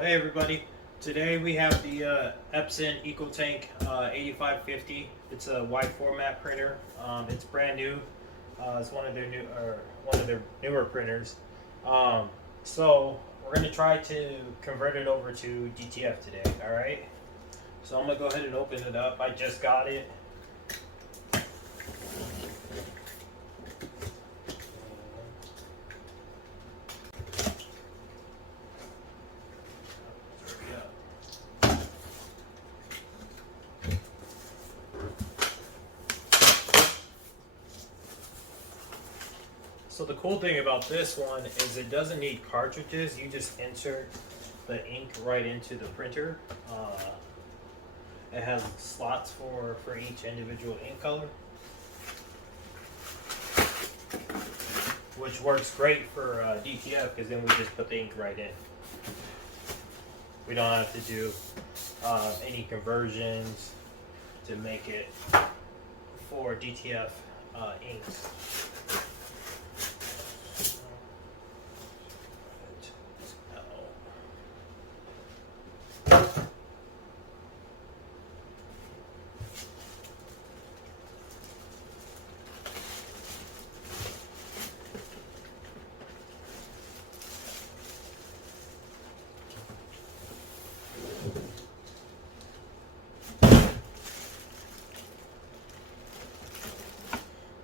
Hey everybody, today we have the Epson Ecotank 8550. It's a wide format printer. It's brand new. It's one of their newer printers. So we're gonna try to convert it over to DTF today. All right. So I'm gonna go ahead and open it up. I just got it. So the cool thing about this one is it doesn't need cartridges. You just insert the ink right into the printer. It has slots for each individual ink color, which works great for DTF because then we just put the ink right in. We don't have to do any conversions to make it for DTF inks.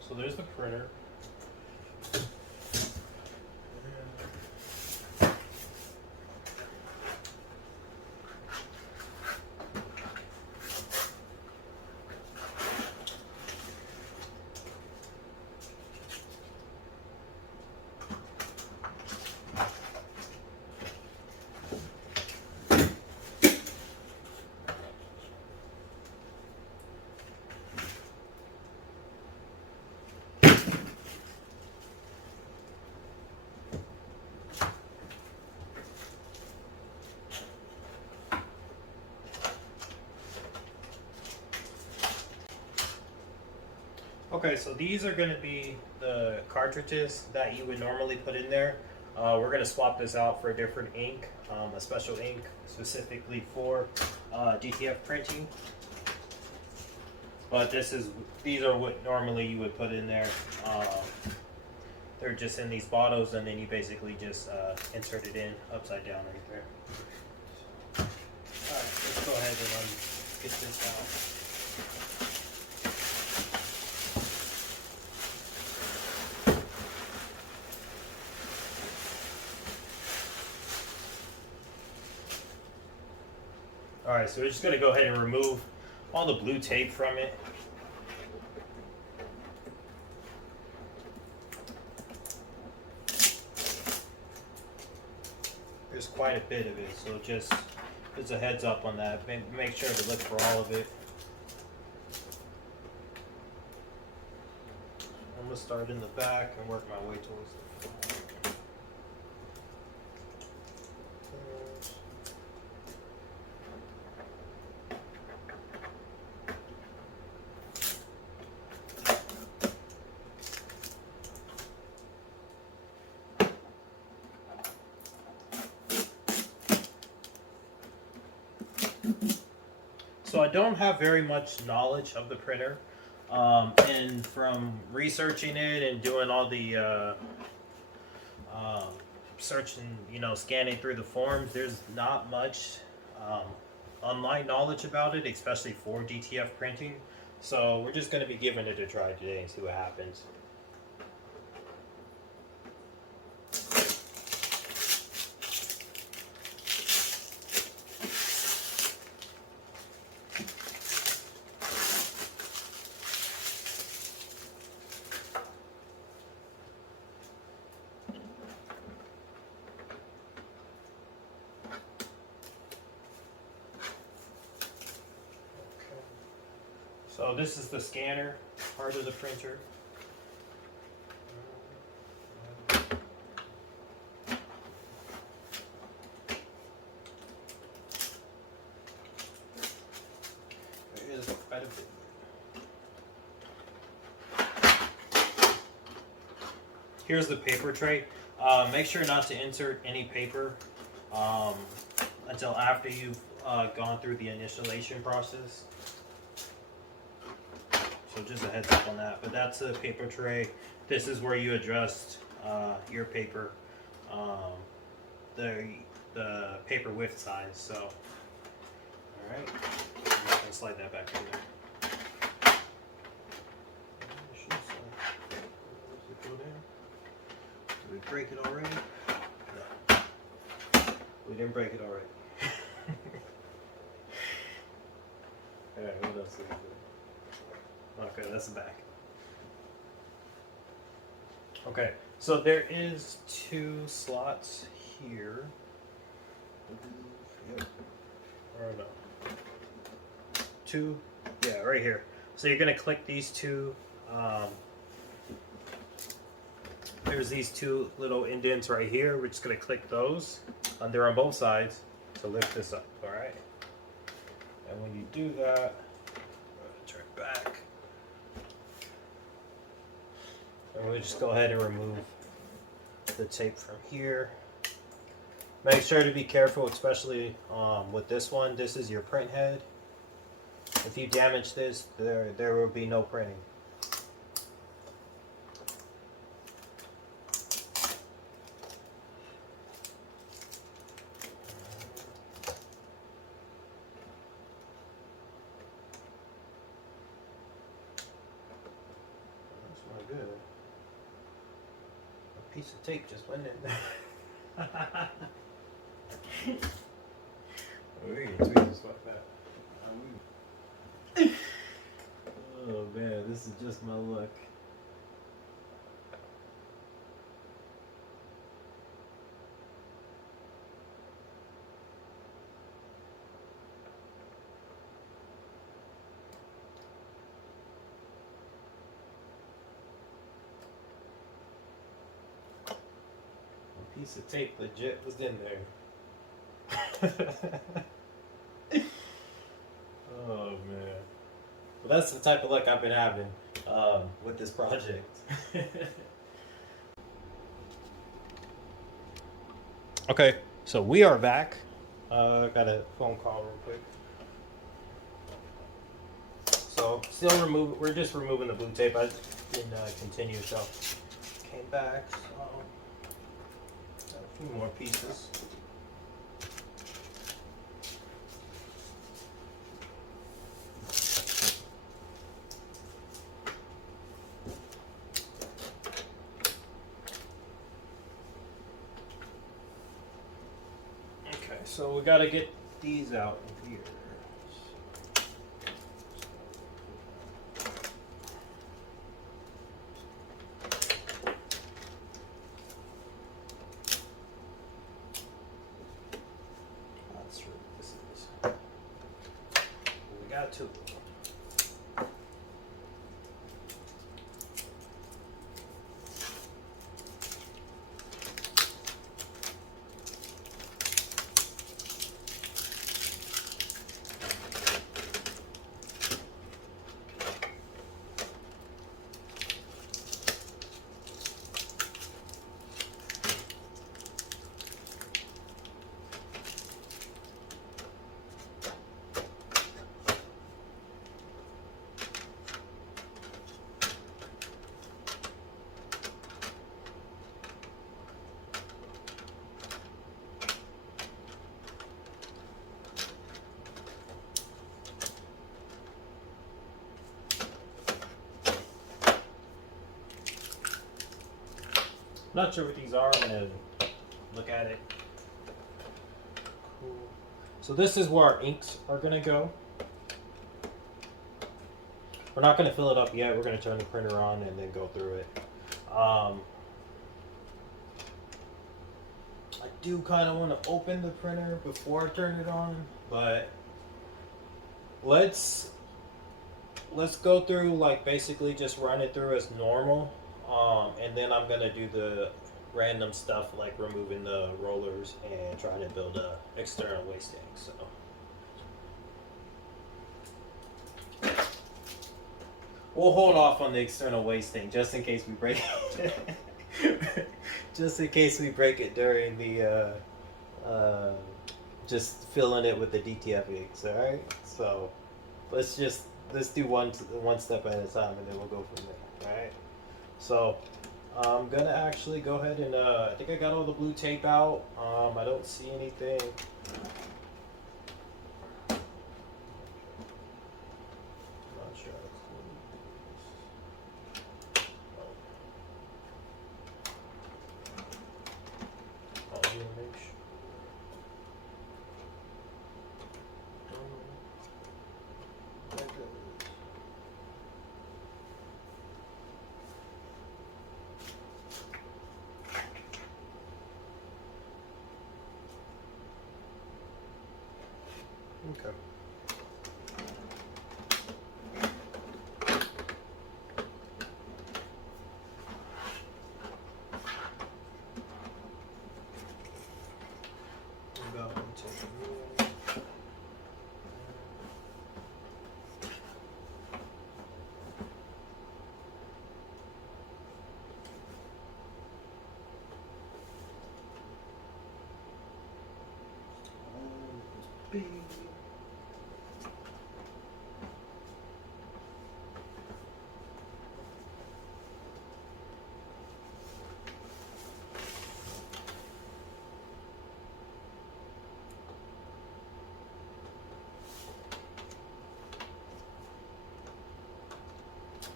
So there's the printer. Okay, so these are going to be the cartridges that you would normally put in there. We're going to swap this out for a different ink, a special ink specifically for DTF printing. But these are what normally you would put in there. They're just in these bottles, and then you basically just insert it in upside down right there. Alright, let's go ahead and get this out. Alright, so we're just going to go ahead and remove all the blue tape from it. There's quite a bit of it, so just a heads up on that. Make sure to look for all of it. I'm going to start in the back and work my way towards the front. So I don't have very much knowledge of the printer, and from researching it and doing all the searching, scanning through the forums, there's not much online knowledge about it, especially for DTF printing. So we're just going to be giving it a try today and see what happens. So this is the scanner part of the printer. There is quite a bit. Here's the paper tray. Make sure not to insert any paper until after you've gone through the initialization process. So just a heads up on that. But that's a paper tray. This is where you adjust your paper, the paper width size. So, all right, I'm just gonna slide that back in there. Did we break it already? No. We didn't break it already. Alright, what else is there? Okay, that's the back. Okay, so there is 2 slots here. Yep. Or no. 2, yeah, right here. So you're gonna click these 2. There's these 2 little indents right here. We're just gonna click those. They're on both sides to lift this up. All right. And when you do that, turn it back. And we'll just go ahead and remove the tape from here. Make sure to be careful, especially with this one. This is your print head. If you damage this, there will be no printing. Good. A piece of tape just went in there. We can tweet this like that. Oh man, this is just my luck. Piece of tape legit was in there. Oh man. Well, that's the type of luck I've been having with this project. Okay, so we are back. Got a phone call real quick. So still we're just removing the blue tape. I didn't continue, so came back. So a few more pieces. Okay, so we got to get these out of here. Two. Not sure what these are. I'm gonna look at it. Cool. So this is where our inks are gonna go. We're not gonna fill it up yet. We're gonna turn the printer on and then go through it. I do kind of want to open the printer before I turn it on, but let's go through, like, basically just run it through as normal. And then I'm gonna do the random stuff like removing the rollers and trying to build a external waste tank. So we'll hold off on the external waste tank just in case we break it. Just in case we break it during the just filling it with the DTF inks. All right, so let's do one step at a time, and then we'll go from there. All right. So I'm gonna actually go ahead and I think I got all the blue tape out. I don't see anything. Not sure how to close. Oh, I'm gonna make sure. Okay.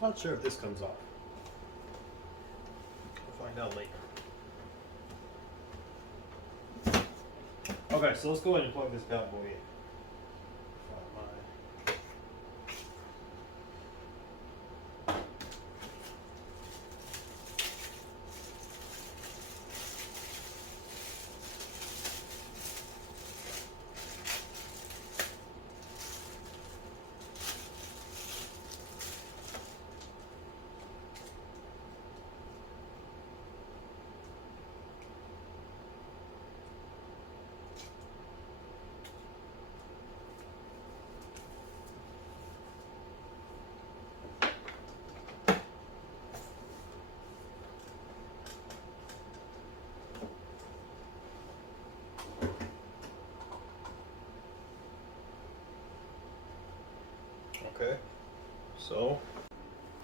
Not sure if this comes off. We'll find out later. Okay, so let's go ahead and plug this bad boy in.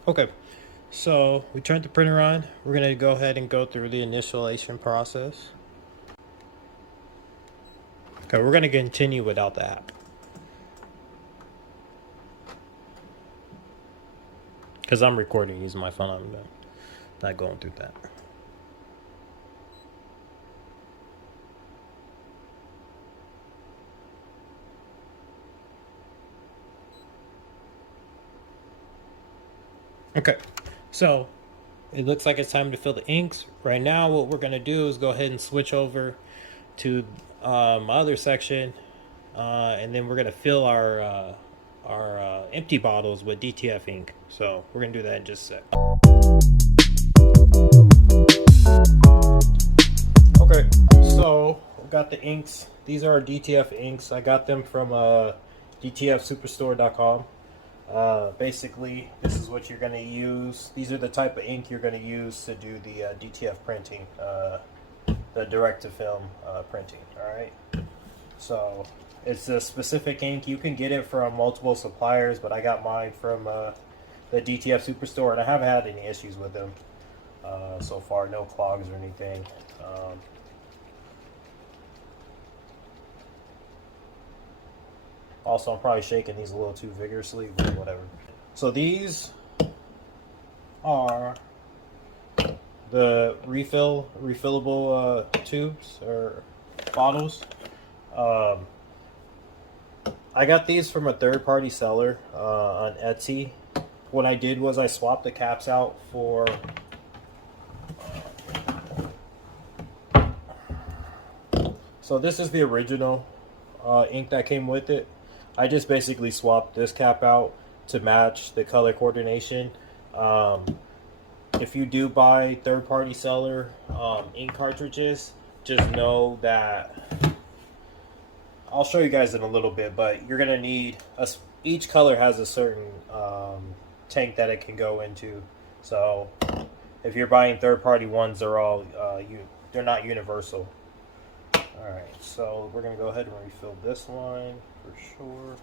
Okay, so we turned the printer on. We're going to go ahead and go through the initialization process. Okay, we're going to continue without the app, because I'm recording using my phone. I'm not going through that. Okay, so it looks like it's time to fill the inks. Right now, what we're going to do is go ahead and switch over to my other section, and then we're going to fill our empty bottles with DTF ink. So we're going to do that in just a sec. Okay, so I've got the inks. These are our DTF inks. I got them from DTFsuperstore.com. Basically, this is what you're going to use. These are the type of ink you're going to use to do the DTF printing, the direct-to-film printing. Alright, so it's a specific ink. You can get it from multiple suppliers, but I got mine from the DTF Superstore, and I haven't had any issues with them so far. No clogs or anything. Also, I'm probably shaking these a little too vigorously, but whatever. So these are the refillable tubes or bottles. I got these from a third-party seller on Etsy. What I did was I swapped the caps out for so this is the original ink that came with it. I just basically swapped this cap out to match the color coordination. If you do buy third-party seller ink cartridges, just know that I'll show you guys in a little bit, but you're gonna need each color has a certain tank that it can go into. So if you're buying third-party ones, they're all they're not universal. Alright, so we're going to go ahead and refill this line for sure.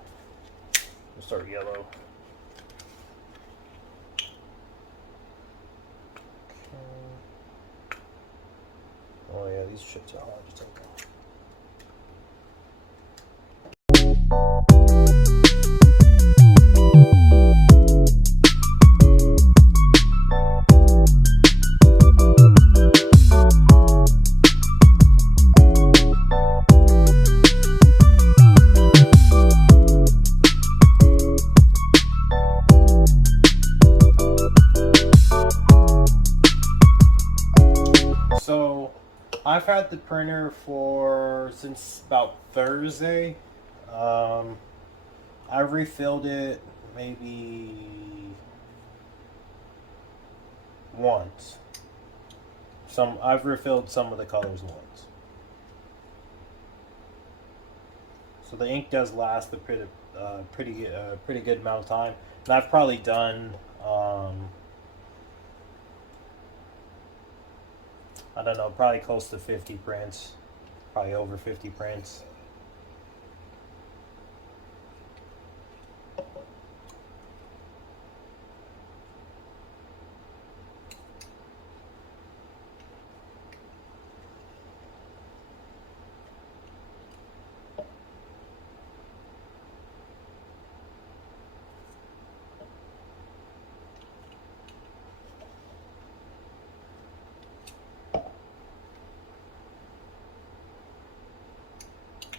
We'll start yellow. Okay. Oh yeah, these shits are hard to take off. So I've had the printer since about Thursday. I've refilled it maybe once. I've refilled some of the colors once. So the ink does last a pretty good amount of time. And I've probably done I don't know, probably close to 50 prints, probably over 50 prints.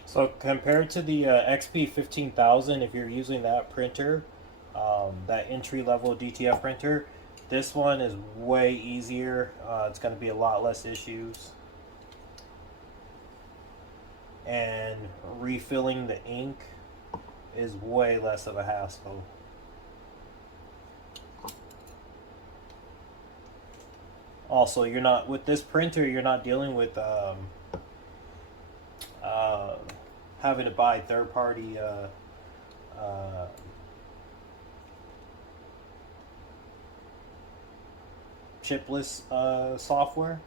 So compared to the XP 15000, if you're using that printer, that entry-level DTF printer, this one is way easier. It's going to be a lot less issues. And refilling the ink is way less of a hassle. Also, you're not with this printer, you're not dealing with having to buy third-party chipless software.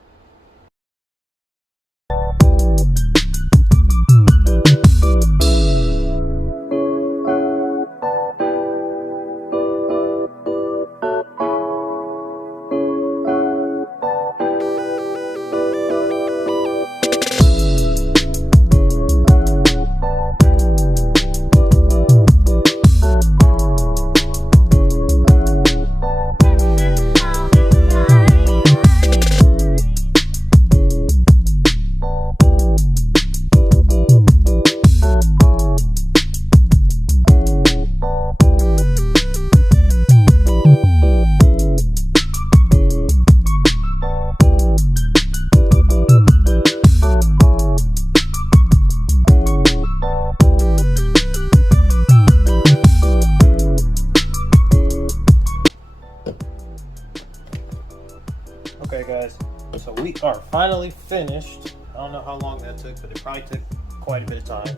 Okay guys, so we are finally finished. I don't know how long that took, but it probably took quite a bit of time,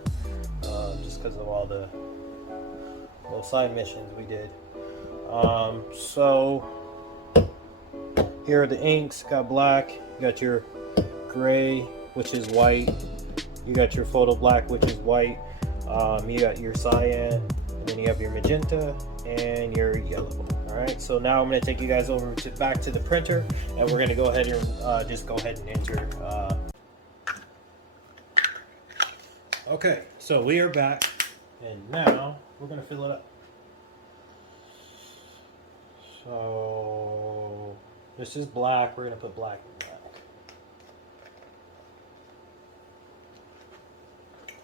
just because of all the little side missions we did. So here are the inks. Got black, you got your gray, which is white, you got your photo black, which is white, you got your cyan, and then you have your magenta and your yellow. Alright, so now I'm going to take you guys over back to the printer, and we're going to go ahead and just go ahead and enter. Okay, so we are back, and now we're going to fill it up. So this is black, we're going to put black in black.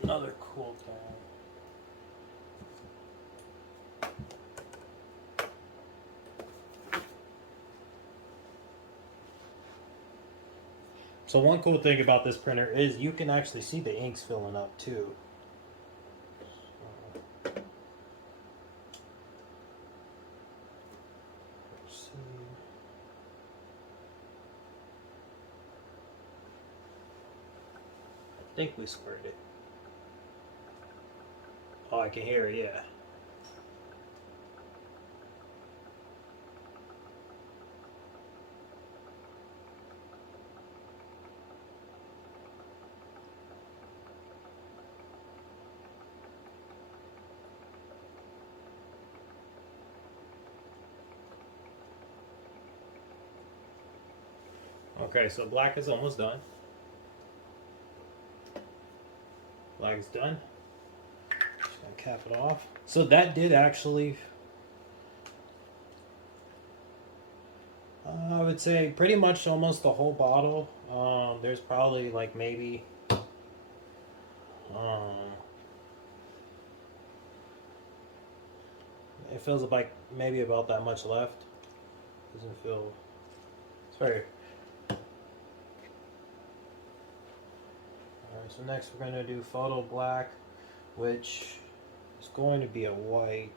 Another cool thing. So one cool thing about this printer is you can actually see the inks filling up too. Let's see. I think we squared it. Oh, I can hear it, yeah. Okay, so black is almost done. Black is done. Just gonna cap it off. So that did actually, I would say pretty much almost the whole bottle. There's probably like maybe it feels like maybe about that much left. Doesn't feel, it's very. Alright, so next we're going to do photo black, which is going to be a white.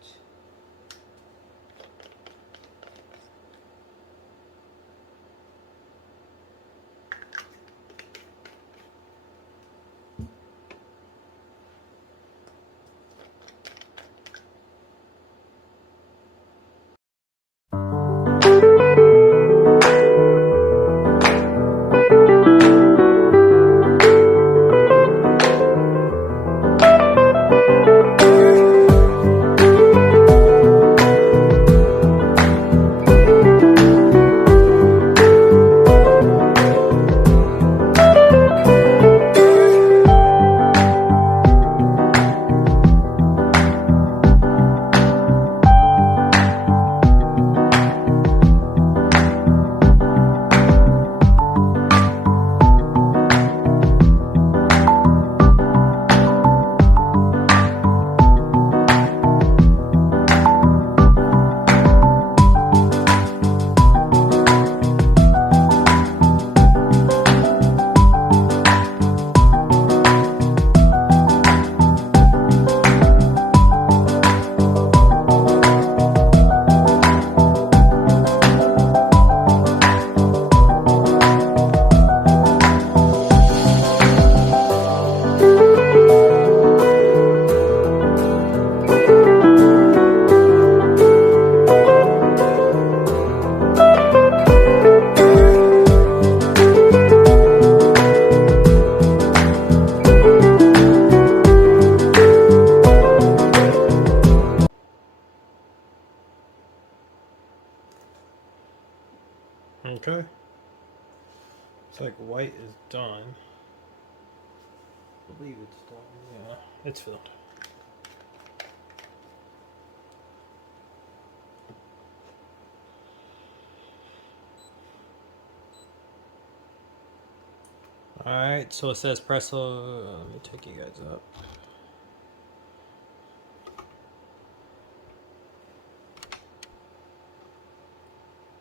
Okay. It's like white is done. I believe it's done. Yeah, it's filled. Alright, so it says press. Let me take you guys up.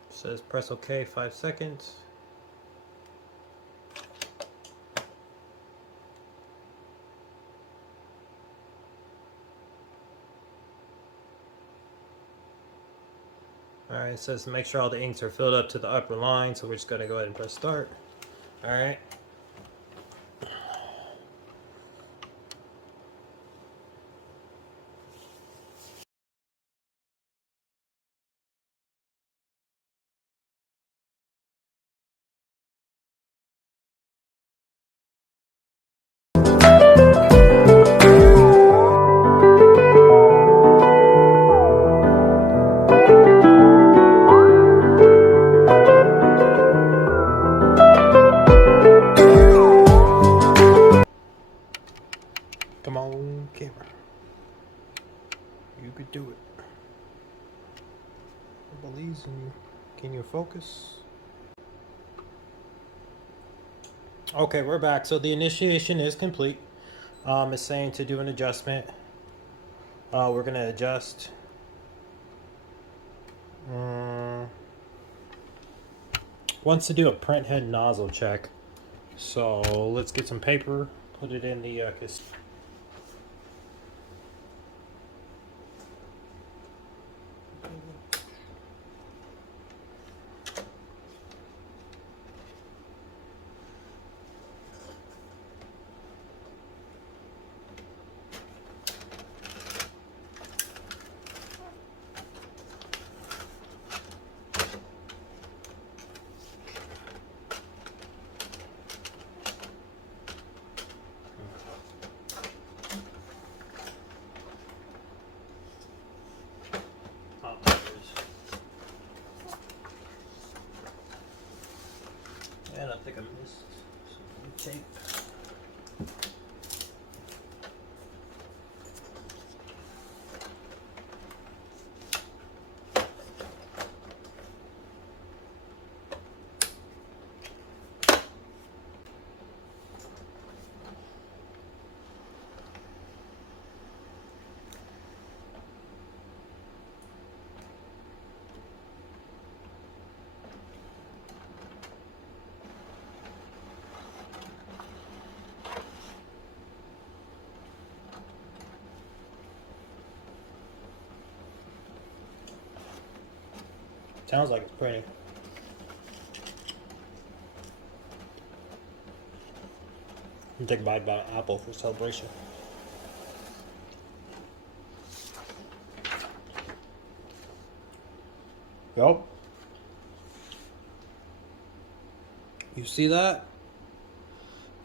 It says press OK 5 seconds. Alright, it says make sure all the inks are filled up to the upper line, so we're just going to go ahead and press start. Alright. Come on, camera. You could do it. I believe in you. Can you focus? Okay, we're back. So the initiation is complete. It's saying to do an adjustment. We're going to adjust. Wants to do a printhead nozzle check. So let's get some paper, put it in the Sounds like it's printing. I'm take a bite about an apple for celebration. Yup. You see that?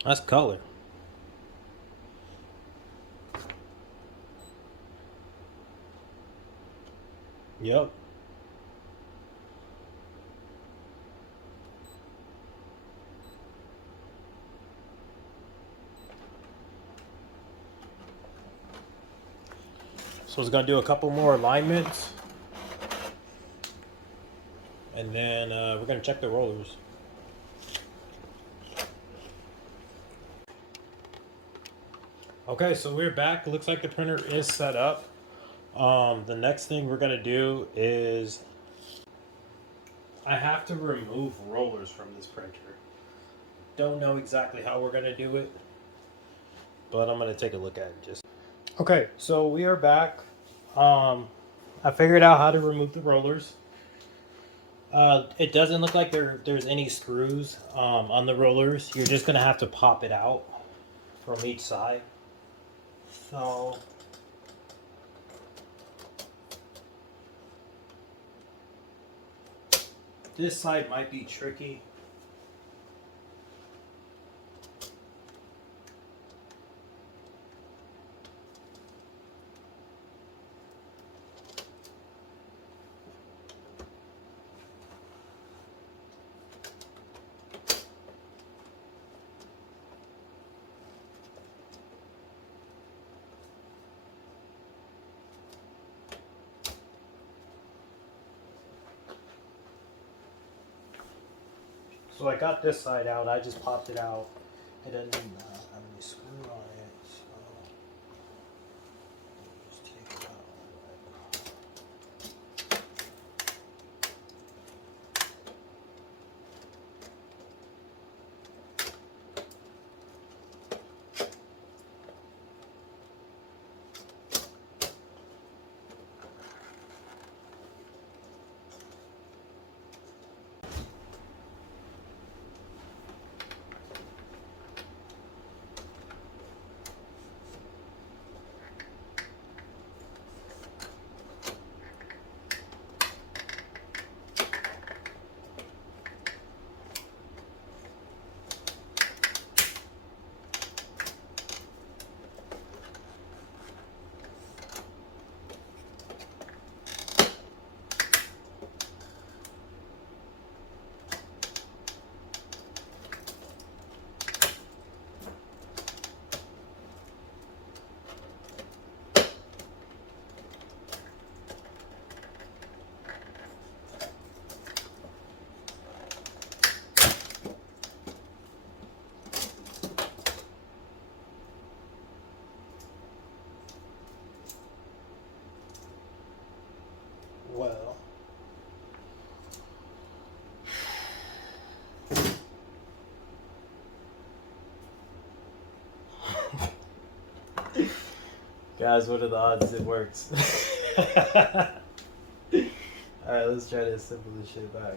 That's color. Yep. So it's gonna do a couple more alignments, and then we're gonna check the rollers. Okay, so we're back. Looks like the printer is set up. The next thing we're gonna do is I have to remove rollers from this printer. Don't know exactly how we're gonna do it, but I'm gonna take a look at it just. Okay, so we are back. I figured out how to remove the rollers. It doesn't look like there's any screws on the rollers. You're just gonna have to pop it out from each side. So this side might be tricky. So I got this side out. I just popped it out. It doesn't have any screw on it. So just take it out. Well, guys, what are the odds it works? Alright, let's try to assemble this shit back.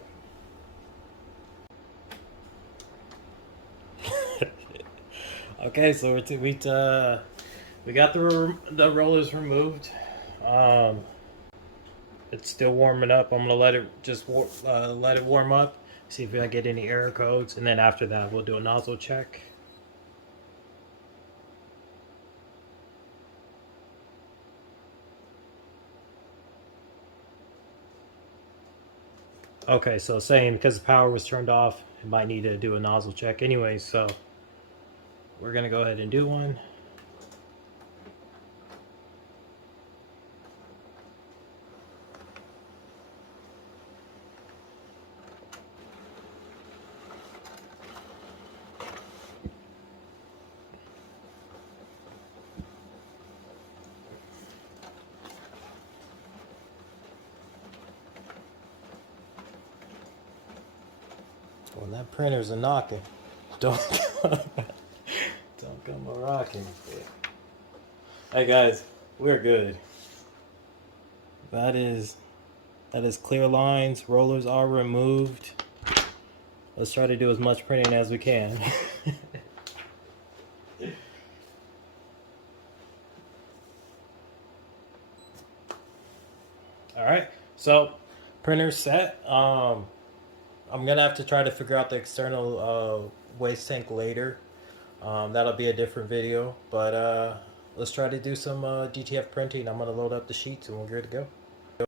Okay, so we got the rollers removed. It's still warming up. I'm gonna let it let it warm up, see if I get any error codes, and then after that we'll do a nozzle check. Okay, so saying because the power was turned off, it might need to do a nozzle check anyway, so we're gonna go ahead and do one. Well, that printer's a knocking. Don't come a rocking. Hey guys, we're good. That is That is clear lines. Rollers are removed. Let's try to do as much printing as we can. Alright, so printer's set. I'm gonna have to try to figure out the external waste tank later. That'll be a different video, but let's try to do some DTF printing. I'm gonna load up the sheets and we're good to go.